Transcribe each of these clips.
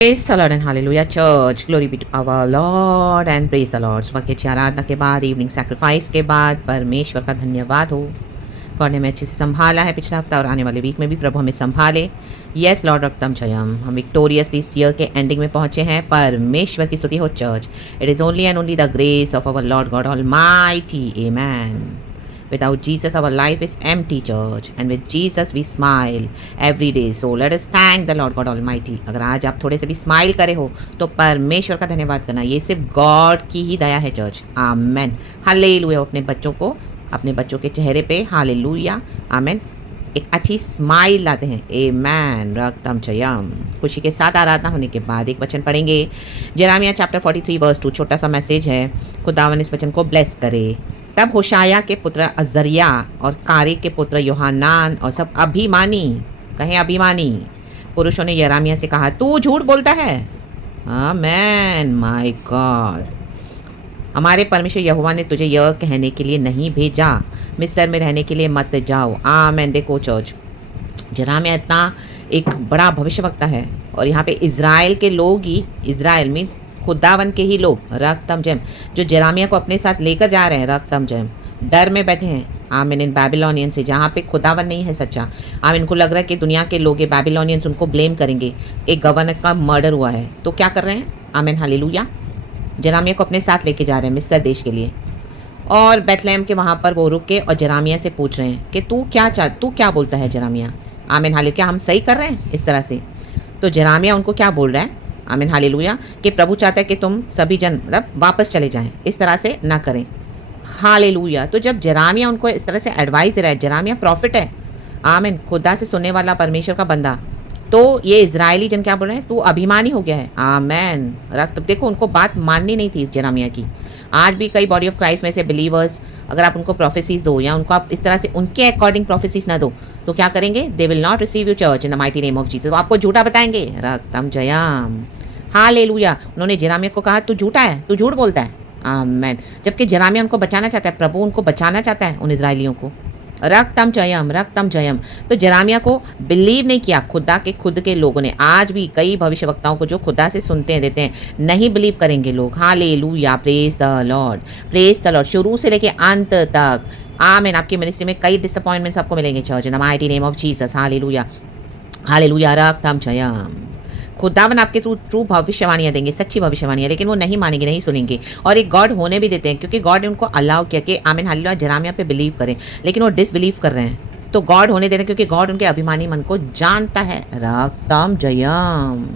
Praise the Lord and hallelujah church, glory be to our Lord and praise the Lord. सुबह की अच्छी आराधना के बाद, इवनिंग सैक्रिफाइस के बाद परमेश्वर का धन्यवाद हो। गॉड ने हमें अच्छे से संभाला है पिछला हफ्ता और आने वाले वीक में भी प्रभु हमें संभाले। यस लॉर्ड रक्तम जयम। हम विक्टोरियसली इस ईयर के एंडिंग में पहुंचे हैं। परमेश्वर की स्तुति हो church. It is only and only the grace of our Lord God almighty, amen. Without Jesus, our life is empty, church. And with Jesus, we smile every day. So let us thank the Lord God Almighty. अगर आज आप थोड़े से भी smile करे हो तो परमेश्वर का धन्यवाद करना। ये सिर्फ गॉड की ही दया है, चर्च। आमेन। हालेलुया। अपने बच्चों को, अपने बच्चों के चेहरे पे हालेलुया, आमेन, एक अच्छी स्माइल लाते हैं। आमेन। रक्तम जयम। खुशी के साथ आराधना होने के बाद एक वचन पढ़ेंगे। Jeremiah chapter 43 verse 2। छोटा सा मैसेज है। खुदावन इस वचन को ब्लेस करे। तब होशाया के पुत्र अजरिया और कारी के पुत्र योहानान और सब अभिमानी, कहें अभिमानी पुरुषों ने यरामिया से कहा, तू झूठ बोलता है। आमेन। माय गॉड, हमारे परमेश्वर यहोवा ने तुझे यह कहने के लिए नहीं भेजा, मिस्र में रहने के लिए मत जाओ। आमेन। देखो चर्च, यरामिया इतना एक बड़ा भविष्यवक्ता है और यहाँ पे इज़राइल के लोग ही, इज़राइल मीन्स खुदावन के ही लोग, रक्तम जयम, जो जेरेमिया को अपने साथ लेकर जा रहे हैं, रक्तम जयम, डर में बैठे हैं। आमीन। इन बैबिलोनियन से, जहाँ पे खुदावन नहीं है सच्चा। आमीन। इनको लग रहा है कि दुनिया के लोग, ये बैबिलोनियंस उनको ब्लेम करेंगे। एक गवर्नर का मर्डर हुआ है तो क्या कर रहे हैं? आमीन। हालेलुया। जेरेमिया को अपने साथ लेके जा रहे हैं मिस्र देश के लिए। और बैतलहम के वहाँ पर वो रुक के और जेरेमिया से पूछ रहे हैं कि तू क्या बोलता है जेरेमिया? आमीन। हालेलुया। क्या हम सही कर रहे हैं इस तरह से? तो जेरेमिया उनको क्या बोल रहा है? आमीन। हालेलुया। कि प्रभु चाहता है कि तुम सभी जन मतलब वापस चले जाएं, इस तरह से ना करें। हालेलुया। तो जब जेरेमिया उनको इस तरह से एडवाइस दे रहा है, जेरेमिया प्रॉफिट है, आमीन, खुदा से सुनने वाला परमेश्वर का बंदा, तो ये इजरायली जन क्या बोल रहे हैं? तू अभिमानी हो गया है। आमीन। रक्त, देखो उनको बात माननी नहीं थी जेरेमिया की। आज भी कई बॉडी ऑफ क्राइस्ट में से बिलीवर्स, अगर आप उनको प्रोफेसीज दो या उनको आप इस तरह से उनके अकॉर्डिंग प्रोफेसीज ना दो तो क्या करेंगे? They will not receive you church in the mighty name of Jesus. वो आपको झूठा बताएंगे। रक्तम जयम। हालेलुया। उन्होंने जेरेमिया को कहा, तू झूठा है, तू झूठ बोलता है। आमीन। जबकि जेरेमिया उनको बचाना चाहता है, प्रभु उनको बचाना चाहता है, उन इजरायलियों को। रक्तम जयम, रक्तम जयम। तो जेरेमिया को बिलीव नहीं किया खुद के लोगों ने। आज भी कई भविष्यवक्ताओं को जो खुदा से सुनते हैं, देते हैं, नहीं बिलीव करेंगे लोग। Hallelujah. Praise the Lord, praise the Lord. शुरू से लेके अंत तक, आमीन। आपकी मिनिस्ट्री में कई डिसअपॉइंटमेंट्स आपको मिलेंगे church, in the mighty name of Jesus. Hallelujah, hallelujah. रक्तम जयम। खुदावन आपके थ्रू ट्रू भविष्यवाणियाँ देंगे, सच्ची भविष्यवाणियाँ, लेकिन वो नहीं मानेंगे, नहीं सुनेंगे। और एक गॉड होने भी देते हैं, क्योंकि गॉड ने उनको अलाउ किया कि आमीन हालेलुया जेरेमिया पे बिलीव करें, लेकिन वो डिसबिलीव कर रहे हैं। तो गॉड होने दे रहे हैं, क्योंकि गॉड उनके अभिमानी मन को जानता है। रक्तम जयम।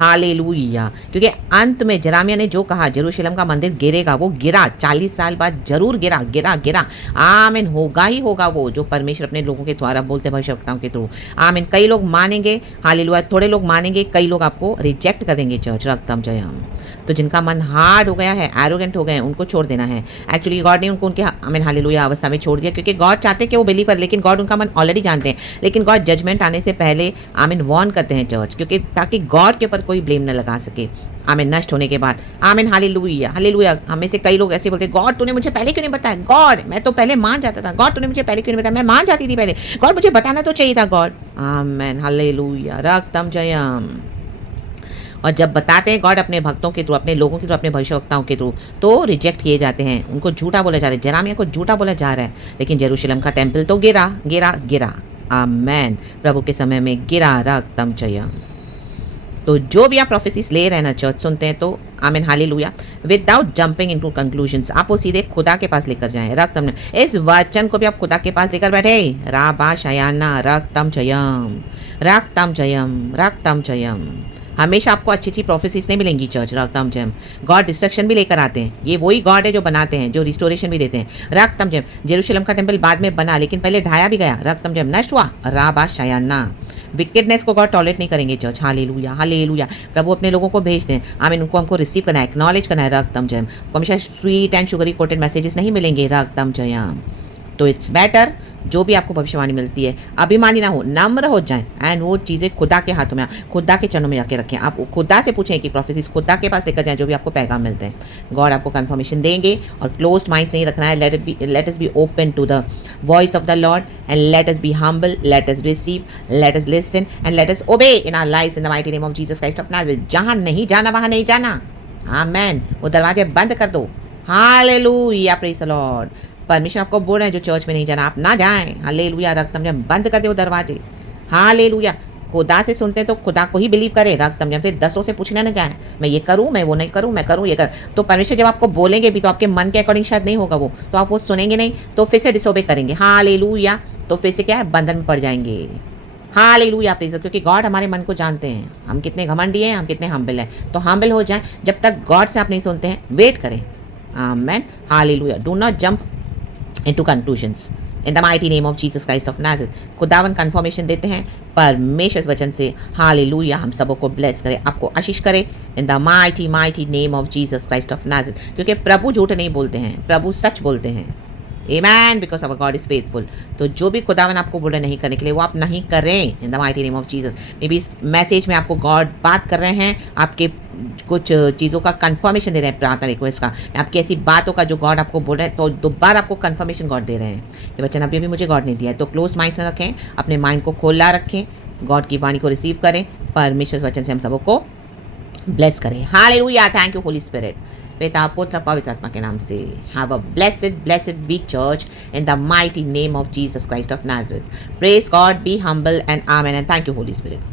हालेलुया। क्योंकि अंत में जेरेमिया ने जो कहा, जेरूशलेम का मंदिर गिरेगा, वो गिरा। 40 साल बाद जरूर गिरा, गिरा, गिरा। आमीन। होगा ही होगा वो जो परमेश्वर अपने लोगों के द्वारा बोलते हैं, भविष्यवक्ताओं के थ्रू। आमीन। कई लोग मानेंगे, हालेलुया, थोड़े लोग मानेंगे, कई लोग आपको रिजेक्ट कर देंगे चर्च। रक्तम जयम। तो जिनका मन हार्ड हो गया है, एरोगेंट हो गए हैं, उनको छोड़ देना है। एक्चुअली गॉड ने उनको उनके आमीन हालेलुया अवस्था में छोड़ दिया, क्योंकि गॉड चाहते कि वो बिलीव कर, लेकिन गॉड उनका मन ऑलरेडी जानते हैं। लेकिन गॉड जजमेंट आने से पहले आमीन वार्न करते हैं चर्च, क्योंकि ताकि गॉड के ऊपर कोई ब्लेम न लगा सके। आमीन। नष्ट होने के बाद, आमीन हालेलुया, हालेलुया। हमें से कई लोग ऐसे बोलते हैं, गॉड तूने मुझे पहले क्यों नहीं बताया? गॉड मैं तो पहले मान जाता था। गॉड तूने मुझे पहले क्यों नहीं बताया? मैं मान जाती थी पहले। गॉड मुझे बताना तो चाहिए था। गॉड, आमीन हालेलुया। रक्तम जयम। और जब बताते हैं गॉड अपने भक्तों के थ्रू, अपने लोगों के थ्रू, अपने भविष्यवक्ताओं के थ्रू, तो रिजेक्ट किए जाते हैं, उनको झूठा बोला जा रहा है। जेरेमिया को झूठा बोला जा रहा है, लेकिन जेरूशलेम का टेम्पल तो गिरा, गिरा, गिरा। आमेन। प्रभु के समय में गिरा। रक्तम जयम। तो जो भी आप प्रोफेसीज ले रहे हैं ना चर्च, सुनते हैं तो आमीन hallelujah, without jumping into conclusions, आप वो सीधे खुदा के पास लेकर जाएं। रक्तम, इस वचन को भी आप खुदा के पास लेकर बैठे। राबा शयाना। रक्तम जयम, रक्तम जयम, रक्तम जयम। हमेशा आपको अच्छी अच्छी प्रोफेसीज नहीं मिलेंगी चर्च। रक्तम जयम। गॉड डिस्ट्रक्शन भी लेकर आते हैं, ये वही गॉड है जो बनाते हैं, जो रिस्टोरेशन भी देते हैं। रक्तम जयम। जेरूशलेम का टेम्पल बाद में बना, लेकिन पहले ढाया भी गया। रक्तम जयम। नष्ट हुआ। राबा शयाना। विकेडनेस को गॉड टॉलरेट नहीं करेंगे चर्च। Hallelujah, hallelujah. प्रभु अपने लोगों को भेज दें। आमीन। उनको हमको रिसीव करना है, एक्नॉलेज करना है। रक्तम जयम। हमेशा sweet and sugary coated messages नहीं मिलेंगे। रक्तम जयम। तो इट्स बेटर जो भी आपको भविष्यवाणी मिलती है अभिमानी ना हो, नम्र हो जाएं एंड वो चीज़ें खुदा के हाथों में, खुदा के चरणों में जाके रखें। आप खुदा से पूछें कि प्रोफेसीज खुदा के पास लेकर जाएं जो भी आपको पैगाम मिलते हैं, गॉड आपको कंफर्मेशन देंगे। और क्लोज्ड माइंड नहीं रखना है, let us be open to the voice of the Lord and let us be humble, let us receive, let us listen and let us obey in our lives in the mighty name of Jesus Christ of Nazareth. जहाँ नहीं जाना वहाँ नहीं जाना, आमेन। वो दरवाजे बंद कर दो, hallelujah, praise the Lord. Permission आपको बोल रहे हैं जो चर्च में नहीं जाना आप ना जाएं, हालेलुया। रक्त बंद कर दो दरवाजे, हालेलुया। खुदा से सुनते हैं तो खुदा को ही बिलीव करें, रक्त फिर 10 से पूछने ना जाएं, मैं ये करूं, मैं वो नहीं करूं, मैं करूं ये कर। तो परमेश्वर जब आपको बोलेंगे भी तो आपके मन के अकॉर्डिंग शायद नहीं होगा वो, तो आप वो सुनेंगे नहीं, तो फिर से डिसोबे करेंगे, हालेलुया। तो फिर से क्या है, बंधन में पड़ जाएंगे, हालेलुया प्लीज। क्योंकि गॉड हमारे मन को जानते हैं, हम कितने घमंडी हैं, हम कितने हम्बल हैं। तो हम्बल हो जाएं, जब तक गॉड से आप नहीं सुनते हैं वेट करें, amen, hallelujah. Do not jump into conclusions in the mighty name of Jesus Christ of Nazareth। खुदावन कंफर्मेशन देते हैं परमेश्वर वचन से, हालेलुया। हम सबों को ब्लेस करे, आपको आशीष करे इन the mighty mighty name of Jesus Christ of Nazareth. क्योंकि प्रभु झूठ नहीं बोलते हैं, प्रभु सच बोलते हैं, amen, because our God is faithful. तो जो भी खुदावन आपको बोल रहे नहीं करने के लिए वो आप नहीं करें इन the mighty name of Jesus. May be इस मैसेज में आपको गॉड बात कर रहे हैं, आपके कुछ चीज़ों का कंफर्मेशन दे रहे हैं, प्रार्थना रिक्वेस्ट का, आपकी ऐसी बातों का जो गॉड आपको बोल रहे हैं, तो दोबारा आपको कंफर्मेशन गॉड दे रहे हैं। ये वचन अभी मुझे गॉड ने दिया है, तो क्लोज माइंड से रखें, अपने माइंड को खोला रखें, गॉड की वाणी को रिसीव करें, परमेश्वर वचन से हम सबों को ब्लेस करें, hallelujah. Thank you Holy Spirit, पिता पुत्र पवित्र आत्मा के नाम से। Have a blessed week church in the mighty name of Jesus Christ of Nazareth. Praise God, be humble and amen, and thank you Holy spirit.